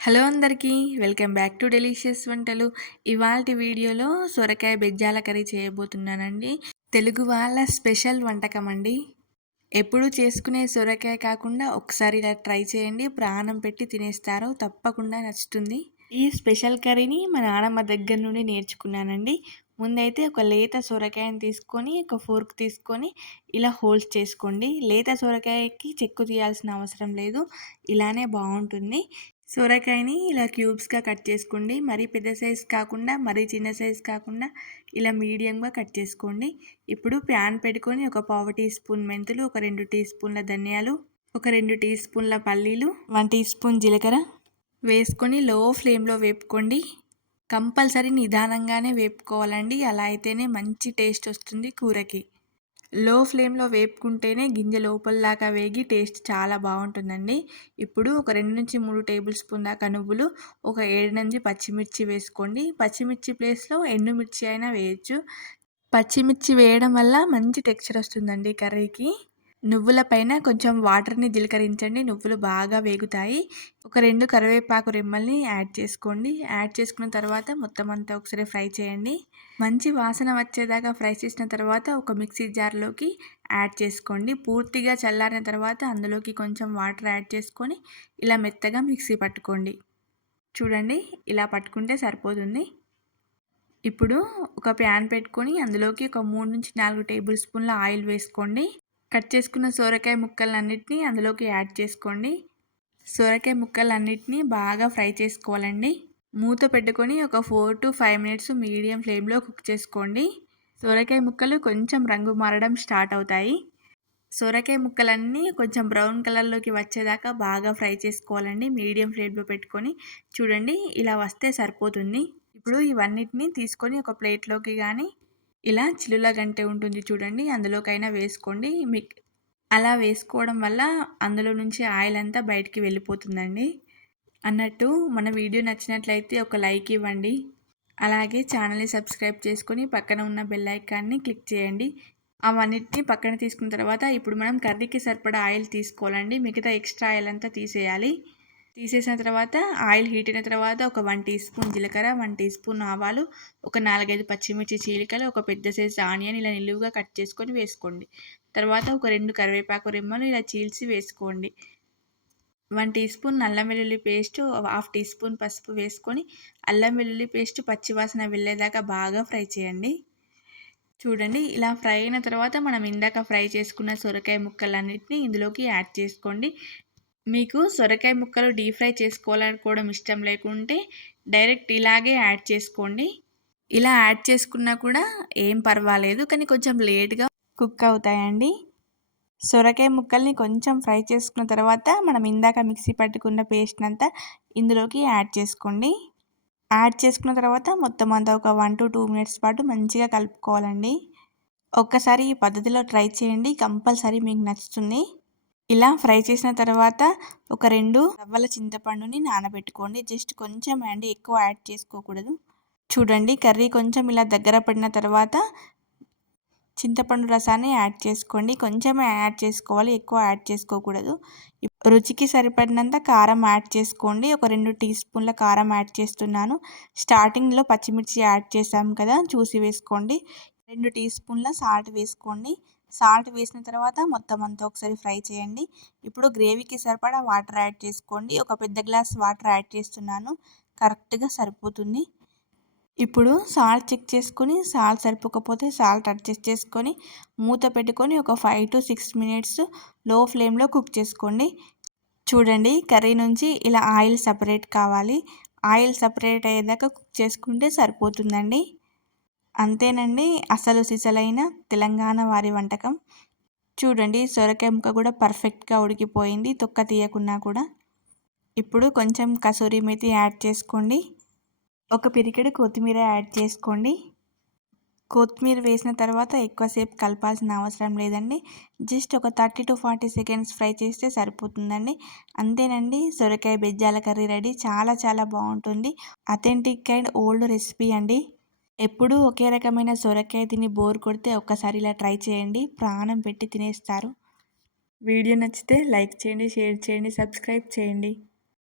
Hello అందరికీ welcome back to delicious వంటలు. ఇవాళ వీడియోలో సొరకాయ బెజ్జాల కర్రీ చేయబోతున్నానండి. తెలుగు వాళ్ళ స్పెషల్ వంటకం అండి. ఎప్పుడు చేసుకునే సొరకాయ కాకుండా ఒకసారి ఇలా ట్రై చేయండి. ప్రాణం పెట్టి తినేస్తారు తప్పకుండా నచ్చుతుంది. ఈ స్పెషల్ కర్రీని మా నానమ్మ దగ్గర నుండి నేర్చుకున్నానండి. ముందైతే ఒక లేత సొరకాయని తీసుకొని ఒక ఫోర్క్ తీసుకొని ఇలా హోల్స్ చేసుకోండి. లేత సొరకాయకి చెక్కు తీయాల్సిన అవసరం లేదు. ఇలానే బాగుంటుంది. సొరకాయని ఇలా క్యూబ్స్గా కట్ చేసుకోండి. మరీ పెద్ద సైజ్ కాకుండా మరీ చిన్న సైజ్ కాకుండా ఇలా మీడియంగా కట్ చేసుకోండి. ఇప్పుడు ప్యాన్ పెట్టుకొని ఒక పావు టీ స్పూన్ మెంతులు ఒక రెండు టీ స్పూన్ల ధనియాలు ఒక రెండు టీ స్పూన్ల పల్లీలు వన్ టీ స్పూన్ జీలకర్ర వేసుకొని లో ఫ్లేమ్లో వేపుకోండి. కంపల్సరీ నిదానంగానే వేపుకోవాలండి. అలా అయితేనే మంచి టేస్ట్ వస్తుంది కూరకి. లో ఫ్లేమ్లో వేపుకుంటేనే గింజ లోపల వేగి టేస్ట్ చాలా బాగుంటుందండి. ఇప్పుడు ఒక రెండు నుంచి మూడు టేబుల్ స్పూన్ దాకా నువ్వులు ఒక ఏడు నుంచి పచ్చిమిర్చి వేసుకోండి. పచ్చిమిర్చి ప్లేస్లో ఎండుమిర్చి అయినా వేయచ్చు. పచ్చిమిర్చి వేయడం వల్ల మంచి టెక్స్చర్ వస్తుందండి కర్రీకి. నువ్వుల పైన కొంచెం వాటర్ని జీలకరించండి. నువ్వులు బాగా వేగుతాయి. ఒక రెండు కరివేపాకు రెమ్మల్ని యాడ్ చేసుకోండి. యాడ్ చేసుకున్న తర్వాత మొత్తం అంతా ఒకసారి ఫ్రై చేయండి. మంచి వాసన వచ్చేదాకా ఫ్రై చేసిన తర్వాత ఒక మిక్సీ జార్లోకి యాడ్ చేసుకోండి. పూర్తిగా చల్లారిన తర్వాత అందులోకి కొంచెం వాటర్ యాడ్ చేసుకొని ఇలా మెత్తగా మిక్సీ పట్టుకోండి. చూడండి ఇలా పట్టుకుంటే సరిపోతుంది. ఇప్పుడు ఒక ప్యాన్ పెట్టుకొని అందులోకి ఒక మూడు నుంచి నాలుగు టేబుల్ స్పూన్ల ఆయిల్ వేసుకోండి. కట్ చేసుకున్న సోరకాయ ముక్కలన్నిటినీ అందులోకి యాడ్ చేసుకోండి. సోరకాయ ముక్కలన్నిటినీ బాగా ఫ్రై చేసుకోవాలండి. మూత పెట్టుకొని ఒక four to five minutes medium ఫ్లేమ్లో కుక్ చేసుకోండి. సొరకాయ ముక్కలు కొంచెం రంగు మారడం స్టార్ట్ అవుతాయి. సొరకాయ ముక్కలన్నీ కొంచెం బ్రౌన్ కలర్లోకి వచ్చేదాకా బాగా ఫ్రై చేసుకోవాలండి. మీడియం ఫ్లేమ్లో పెట్టుకొని చూడండి ఇలా వస్తే సరిపోతుంది. ఇప్పుడు ఇవన్నిటిని తీసుకొని ఒక ప్లేట్లోకి కానీ ఇలా చిల్లుల గంటె ఉంటుంది చూడండి. అందులోకైనా వేసుకోండి. మీకు అలా వేసుకోవడం వల్ల అందులో నుంచి ఆయిల్ అంతా బయటికి వెళ్ళిపోతుందండి. అన్నట్టు మన వీడియో నచ్చినట్లయితే ఒక లైక్ ఇవ్వండి. అలాగే ఛానల్ని సబ్స్క్రైబ్ చేసుకొని పక్కన ఉన్న బెల్ ఐకాన్ని క్లిక్ చేయండి. అవన్నిటిని పక్కన తీసుకున్న తర్వాత ఇప్పుడు మనం కర్రీకి సరిపడా ఆయిల్ తీసుకోవాలండి. మిగతా ఎక్స్ట్రా ఆయిల్ అంతా తీసేయాలి. తీసేసిన తర్వాత ఆయిల్ హీట్ అయిన తర్వాత ఒక వన్ టీ స్పూన్ జీలకర్ర వన్ టీ స్పూన్ ఆవాలు ఒక నాలుగైదు పచ్చిమిర్చి చీలికలు ఒక పెద్ద సైజు ఆనియన్ ఇలా నిలువుగా కట్ చేసుకొని వేసుకోండి. తర్వాత ఒక రెండు కరివేపాకు రెమ్మలు ఇలా చీల్చి వేసుకోండి. వన్ టీ స్పూన్ అల్లం వెల్లుల్లి పేస్ట్ హాఫ్ టీ స్పూన్ పసుపు వేసుకొని అల్లం వెల్లుల్లి పేస్ట్ పచ్చివాసన వెళ్ళేదాకా బాగా ఫ్రై చేయండి. చూడండి ఇలా ఫ్రై అయిన తర్వాత మనం ఇందాక ఫ్రై చేసుకున్న సొరకాయ ముక్కలన్నింటినీ ఇందులోకి యాడ్ చేసుకోండి. మీకు సొరకాయ ముక్కలు డీప్ ఫ్రై చేసుకోవాలనుకోవడం ఇష్టం లేకుంటే డైరెక్ట్ ఇలాగే యాడ్ చేసుకోండి. ఇలా యాడ్ చేసుకున్నా కూడా ఏం పర్వాలేదు కానీ కొంచెం లేట్గా కుక్ అవుతాయండి. సొరకాయ ముక్కల్ని కొంచెం ఫ్రై చేసుకున్న తర్వాత మనం ఇందాక మిక్సీ పట్టుకున్న పేస్ట్ అంతా ఇందులోకి యాడ్ చేసుకోండి. యాడ్ చేసుకున్న తర్వాత మొత్తం అంతా ఒక వన్ టు టూ మినిట్స్ పాటు మంచిగా కలుపుకోవాలండి. ఒక్కసారి ఈ పద్ధతిలో ట్రై చేయండి కంపల్సరీ మీకు నచ్చుతుంది. ఇలా ఫ్రై చేసిన తర్వాత ఒక రెండు రవ్వల చింతపండుని నానబెట్టుకోండి. జస్ట్ కొంచెం అండి ఎక్కువ యాడ్ చేసుకోకూడదు. చూడండి కర్రీ కొంచెం ఇలా దగ్గర పడిన తర్వాత చింతపండు రసాన్ని యాడ్ చేసుకోండి. కొంచెమే యాడ్ చేసుకోవాలి ఎక్కువ యాడ్ చేసుకోకూడదు. రుచికి సరిపడినంత కారం యాడ్ చేసుకోండి. ఒక రెండు టీ స్పూన్ల కారం యాడ్ చేస్తున్నాను. స్టార్టింగ్లో పచ్చిమిర్చి యాడ్ చేసాం కదా చూసి వేసుకోండి. రెండు టీ స్పూన్ల సాల్ట్ వేసుకోండి. సాల్ట్ వేసిన తర్వాత మొత్తం అంతా ఒకసారి ఫ్రై చేయండి. ఇప్పుడు గ్రేవీకి సరిపడా వాటర్ యాడ్ చేసుకోండి. ఒక పెద్ద గ్లాస్ వాటర్ యాడ్ చేస్తున్నాను. కరెక్ట్గా సరిపోతుంది. ఇప్పుడు సాల్ట్ చెక్ చేసుకొని సాల్ట్ సరిపోకపోతే సాల్ట్ అడ్జస్ట్ చేసుకొని మూత పెట్టుకొని ఒక ఫైవ్ టు సిక్స్ మినిట్స్లో ఫ్లేమ్లో కుక్ చేసుకోండి. చూడండి కర్రీ నుంచి ఇలా ఆయిల్ సపరేట్ కావాలి. ఆయిల్ సపరేట్ అయ్యేదాకా కుక్ చేసుకుంటే సరిపోతుందండి. అంతేనండి. అసలు సిసలైన తెలంగాణ వారి వంటకం. చూడండి సొరకాయ ముక్క కూడా పర్ఫెక్ట్గా ఉడికిపోయింది. తొక్క తీయకున్నా కూడా. ఇప్పుడు కొంచెం కసూరి మెతి యాడ్ చేసుకోండి. ఒక పిరికెడు కొత్తిమీర యాడ్ చేసుకోండి. కొత్తిమీర వేసిన తర్వాత ఎక్కువసేపు కలపాల్సిన అవసరం లేదండి. జస్ట్ ఒక thirty to forty seconds fry చేస్తే సరిపోతుందండి. అంతేనండి సొరకాయ బెజ్జాల కర్రీ రెడీ. చాలా చాలా బాగుంటుంది. అథెంటిక్ అండ్ ఓల్డ్ రెసిపీ అండి. ఎప్పుడూ ఒకే రకమైన సొరకాయ తిని బోర్ కొడితే ఒక్కసారి ఇలా ట్రై చేయండి. ప్రాణం పెట్టి తినేస్తారు. వీడియో నచ్చితే లైక్ చేయండి షేర్ చేయండి సబ్స్క్రైబ్ చేయండి.